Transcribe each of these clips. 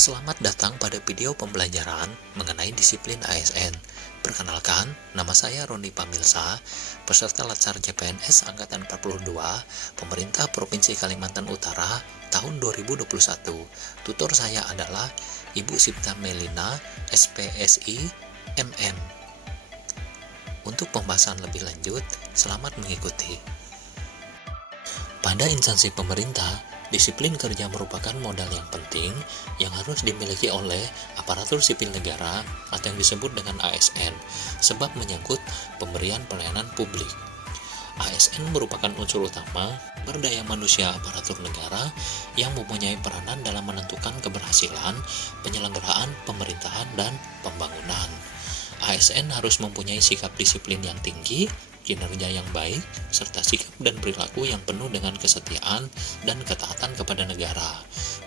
Selamat datang pada video pembelajaran mengenai disiplin ASN. Perkenalkan, nama saya Roni Pamilsa, peserta Latsar CPNS Angkatan 42, Pemerintah Provinsi Kalimantan Utara, tahun 2021. Tutor saya adalah Ibu Sipta Melina, SPSI, MM. Untuk pembahasan lebih lanjut, selamat mengikuti. Pada instansi pemerintah, disiplin kerja merupakan modal yang penting yang harus dimiliki oleh aparatur sipil negara atau yang disebut dengan ASN, sebab menyangkut pemberian pelayanan publik. ASN merupakan unsur utama berdaya manusia aparatur negara yang mempunyai peranan dalam menentukan keberhasilan penyelenggaraan pemerintahan dan pembangunan. ASN harus mempunyai sikap disiplin yang tinggi, kinerja yang baik, serta sikap dan perilaku yang penuh dengan kesetiaan dan ketaatan kepada negara,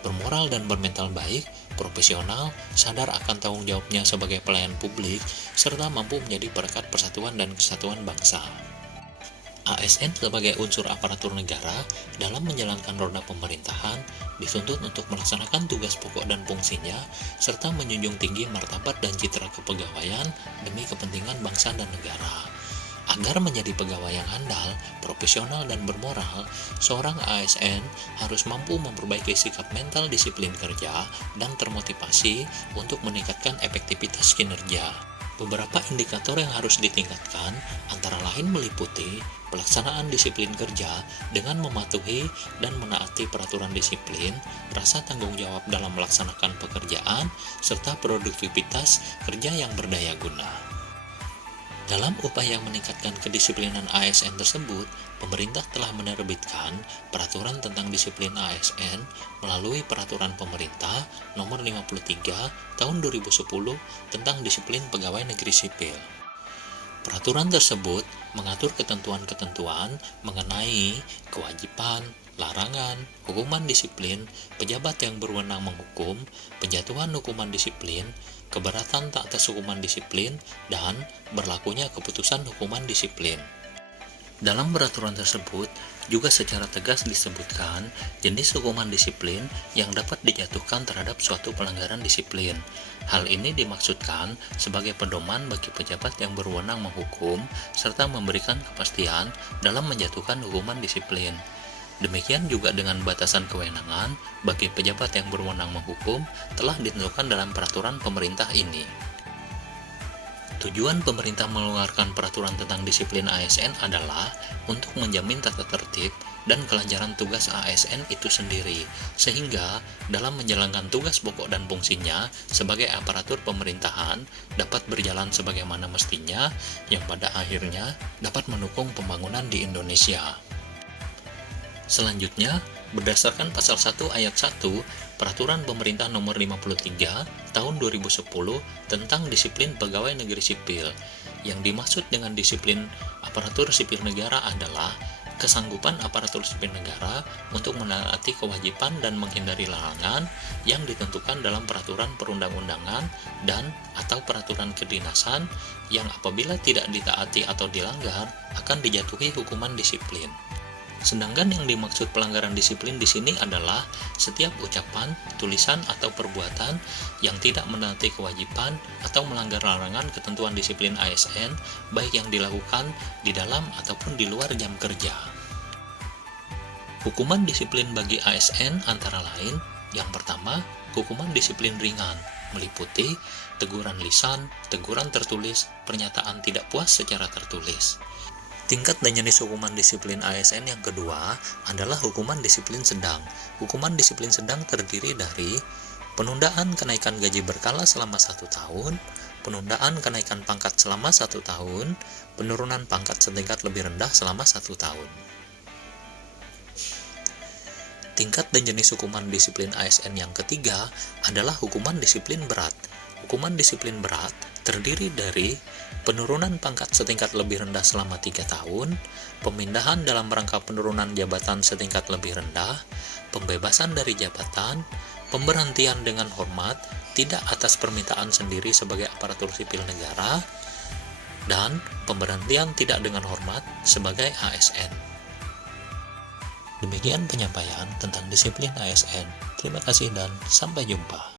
bermoral dan bermental baik, profesional, sadar akan tanggung jawabnya sebagai pelayan publik, serta mampu menjadi perekat persatuan dan kesatuan bangsa. ASN sebagai unsur aparatur negara dalam menjalankan roda pemerintahan dituntut untuk melaksanakan tugas pokok dan fungsinya serta menjunjung tinggi martabat dan citra kepegawaian demi kepentingan bangsa dan negara. Agar menjadi pegawai yang handal, profesional, dan bermoral, seorang ASN harus mampu memperbaiki sikap mental disiplin kerja dan termotivasi untuk meningkatkan efektivitas kinerja. Beberapa indikator yang harus ditingkatkan antara lain meliputi pelaksanaan disiplin kerja dengan mematuhi dan menaati peraturan disiplin, rasa tanggung jawab dalam melaksanakan pekerjaan, serta produktivitas kerja yang berdaya guna. Dalam upaya meningkatkan kedisiplinan ASN tersebut, pemerintah telah menerbitkan peraturan tentang disiplin ASN melalui peraturan pemerintah nomor 53 tahun 2010 tentang disiplin pegawai negeri sipil. Peraturan tersebut mengatur ketentuan-ketentuan mengenai kewajiban, larangan, hukuman disiplin, pejabat yang berwenang menghukum, penjatuhan hukuman disiplin, keberatan tak atas hukuman disiplin, dan berlakunya keputusan hukuman disiplin. Dalam peraturan tersebut juga secara tegas disebutkan jenis hukuman disiplin yang dapat dijatuhkan terhadap suatu pelanggaran disiplin. Hal ini dimaksudkan sebagai pedoman bagi pejabat yang berwenang menghukum serta memberikan kepastian dalam menjatuhkan hukuman disiplin. Demikian juga dengan batasan kewenangan bagi pejabat yang berwenang menghukum telah ditentukan dalam peraturan pemerintah ini. Tujuan pemerintah mengeluarkan peraturan tentang disiplin ASN adalah untuk menjamin tata tertib dan kelancaran tugas ASN itu sendiri, sehingga dalam menjalankan tugas pokok dan fungsinya sebagai aparatur pemerintahan dapat berjalan sebagaimana mestinya, yang pada akhirnya dapat mendukung pembangunan di Indonesia. Selanjutnya, berdasarkan pasal 1 ayat 1 Peraturan Pemerintah Nomor 53 Tahun 2010 tentang disiplin pegawai negeri sipil, yang dimaksud dengan disiplin aparatur sipil negara adalah kesanggupan aparatur sipil negara untuk menaati kewajiban dan menghindari larangan yang ditentukan dalam peraturan perundang-undangan dan atau peraturan kedinasan yang apabila tidak ditaati atau dilanggar akan dijatuhi hukuman disiplin. Sedangkan yang dimaksud pelanggaran disiplin di sini adalah setiap ucapan, tulisan, atau perbuatan yang tidak menaati kewajiban atau melanggar larangan ketentuan disiplin ASN, baik yang dilakukan di dalam ataupun di luar jam kerja. Hukuman disiplin bagi ASN antara lain, yang pertama, hukuman disiplin ringan, meliputi teguran lisan, teguran tertulis, pernyataan tidak puas secara tertulis. Tingkat dan jenis hukuman disiplin ASN yang kedua adalah hukuman disiplin sedang. Hukuman disiplin sedang terdiri dari penundaan kenaikan gaji berkala selama 1 tahun, penundaan kenaikan pangkat selama 1 tahun, penurunan pangkat setingkat lebih rendah selama 1 tahun. Tingkat dan jenis hukuman disiplin ASN yang ketiga adalah hukuman disiplin berat. Hukuman disiplin berat terdiri dari penurunan pangkat setingkat lebih rendah selama 3 tahun, pemindahan dalam rangka penurunan jabatan setingkat lebih rendah, pembebasan dari jabatan, pemberhentian dengan hormat tidak atas permintaan sendiri sebagai aparatur sipil negara, dan pemberhentian tidak dengan hormat sebagai ASN. Demikian penyampaian tentang disiplin ASN. Terima kasih dan sampai jumpa.